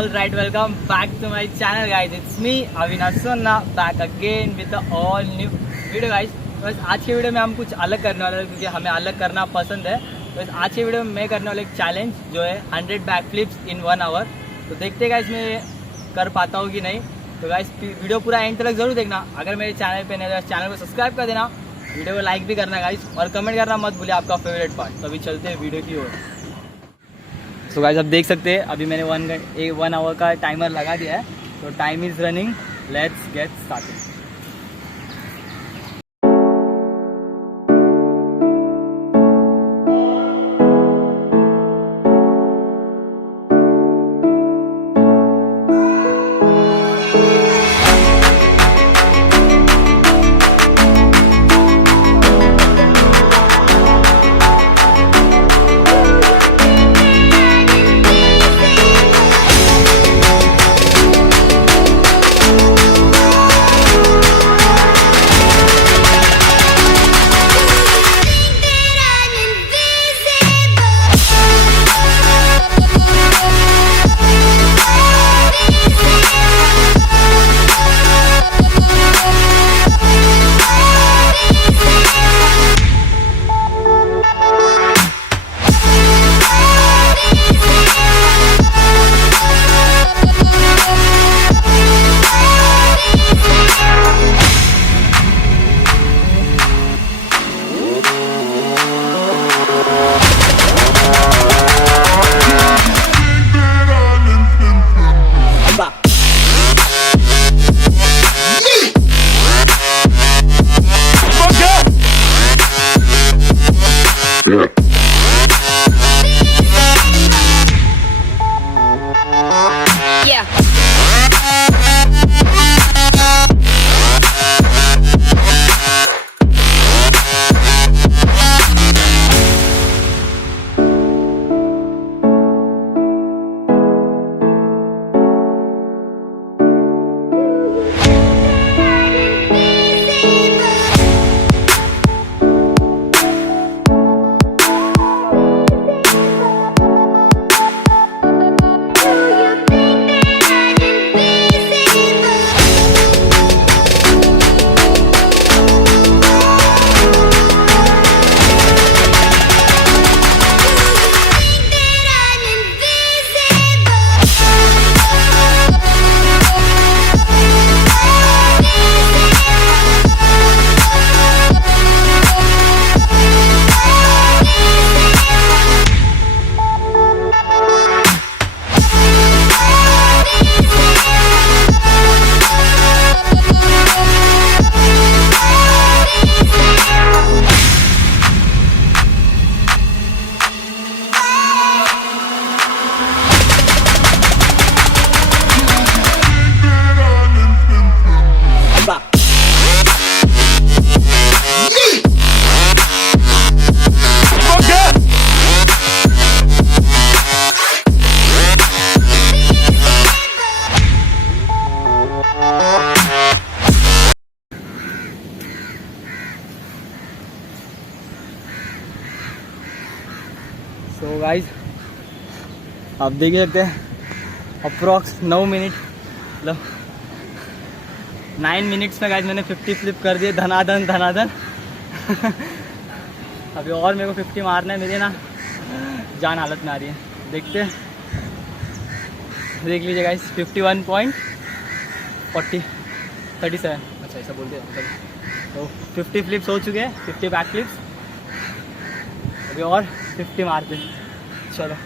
All right, welcome back to my channel, guys. It's me, Avinash Sonna, back again with the all new video, guys. बस आज के video में हम कुछ अलग करने वाले हैं क्योंकि हमें अलग करना पसंद है। बस आज के वीडियो में मैं करने वाला एक चैलेंज जो है 100 बैकफ्लिप्स इन 1 आवर। तो देखते हैं गाइस मैं कर पाता हूँ कि नहीं। तो गाइस वीडियो पूरा एंड तक जरूर देखना। अगर मेरे चैनल पे नहीं है तो चैनल को सब्सक्राइब कर देना, वीडियो को लाइक भी करना गाइस, और कमेंट करना मत भूलिए आपका फेवरेट पार्ट। तो अभी चलते हैं वीडियो की ओर। सो गाइस अब देख सकते हैं अभी मैंने 1 आवर का टाइमर लगा दिया है। तो time is running, let's get started. So guys आप देख सकते हैं अप्रॉक्स 9 मिनट, मतलब 9 मिनट्स में गाइज मैंने 50 फ्लिप कर दिए धनाधन धनाधन। अभी और मेरे को 50 मारना है, मेरी ना जान हालत में आ रही है। देखते हैं, देख लीजिए गाइज 37, अच्छा ऐसा बोलते हैं। तो 50 फ्लिप्स हो चुके हैं, 50 बैक फ्लिप्स। अभी और 50 मारते हैं, चलो।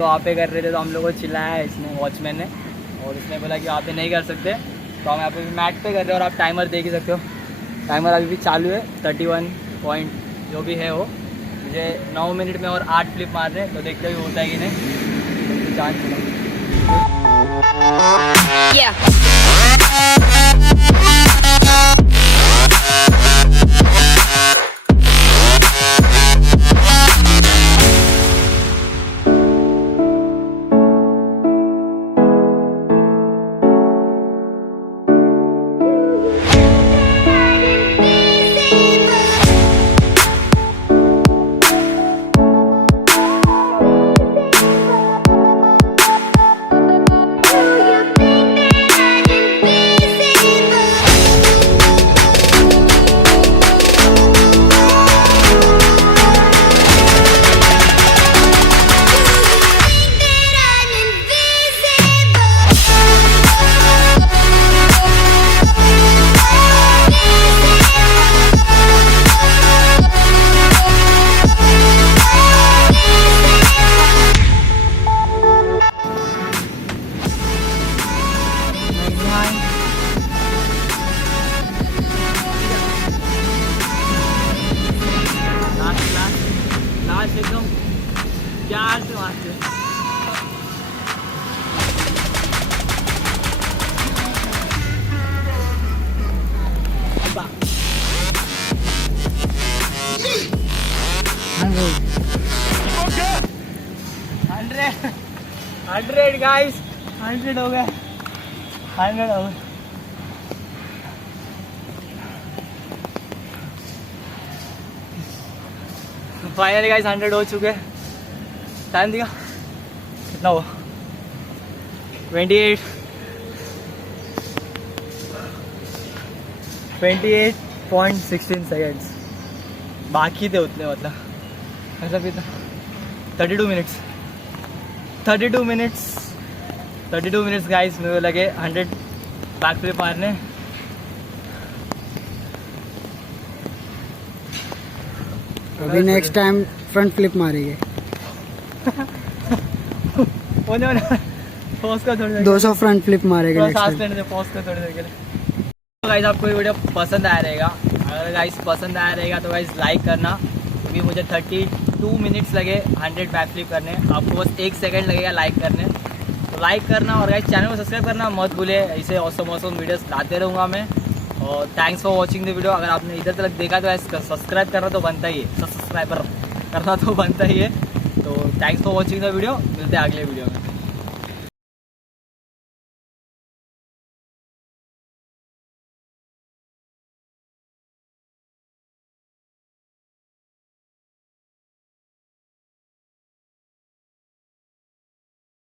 तो वहाँ पे कर रहे थे तो हम लोग को चिल्लाया इसने, वॉचमैन ने, और उसने बोला कि वहाँ पे नहीं कर सकते, तो हम यहाँ पे मैट पे कर रहे हैं। और आप टाइमर देख ही सकते हो, टाइमर अभी भी चालू है, 31 पॉइंट जो भी है वो। मुझे 9 मिनट में और 8 फ्लिप मारने, तो देखते हुए होता है कि नहीं, जान एकदम प्यार से मारते हैं। हंड्रेड गाइस, 100 हो गए, 100 हो गए। फाइनली गाइस 100 हो चुके। टाइम दिखा कितना हुआ, 28.16 सेकेंड्स बाकी थे उतने, मतलब इतना 32 मिनट्स गाइस मेरे लगे 100 बैकफ्लिप मारने। अभी नेक्स्ट टाइम फ्रंट फ्लिप मारेंगे। पॉज का थोड़ी 200 फ्रंट फ्लिप मारेंगे नेक्स्ट सांस टाइम। लेने से, पॉज का थोड़ी देर के लिए। तो गाइस आपको ये वीडियो पसंद आया रहेगा, अगर गाइस पसंद आया रहेगा तो गाइस लाइक करना, क्योंकि मुझे 32 मिनट्स लगे 100 बैकफ्लिप करने, आपको बस 1 सेकंड लगेगा लाइक करने। तो लाइक करना और गाइस चैनल को सब्सक्राइब करना मत भूले, ऐसे औसम वीडियोस लाते रहूँगा मैं। और thanks for watching the video. अगर आपने इधर तक देखा तो सब्सक्राइब करना तो बनता ही है, सब्सक्राइबर करना तो बनता ही है। तो thanks for watching the video, मिलते हैं अगले वीडियो में।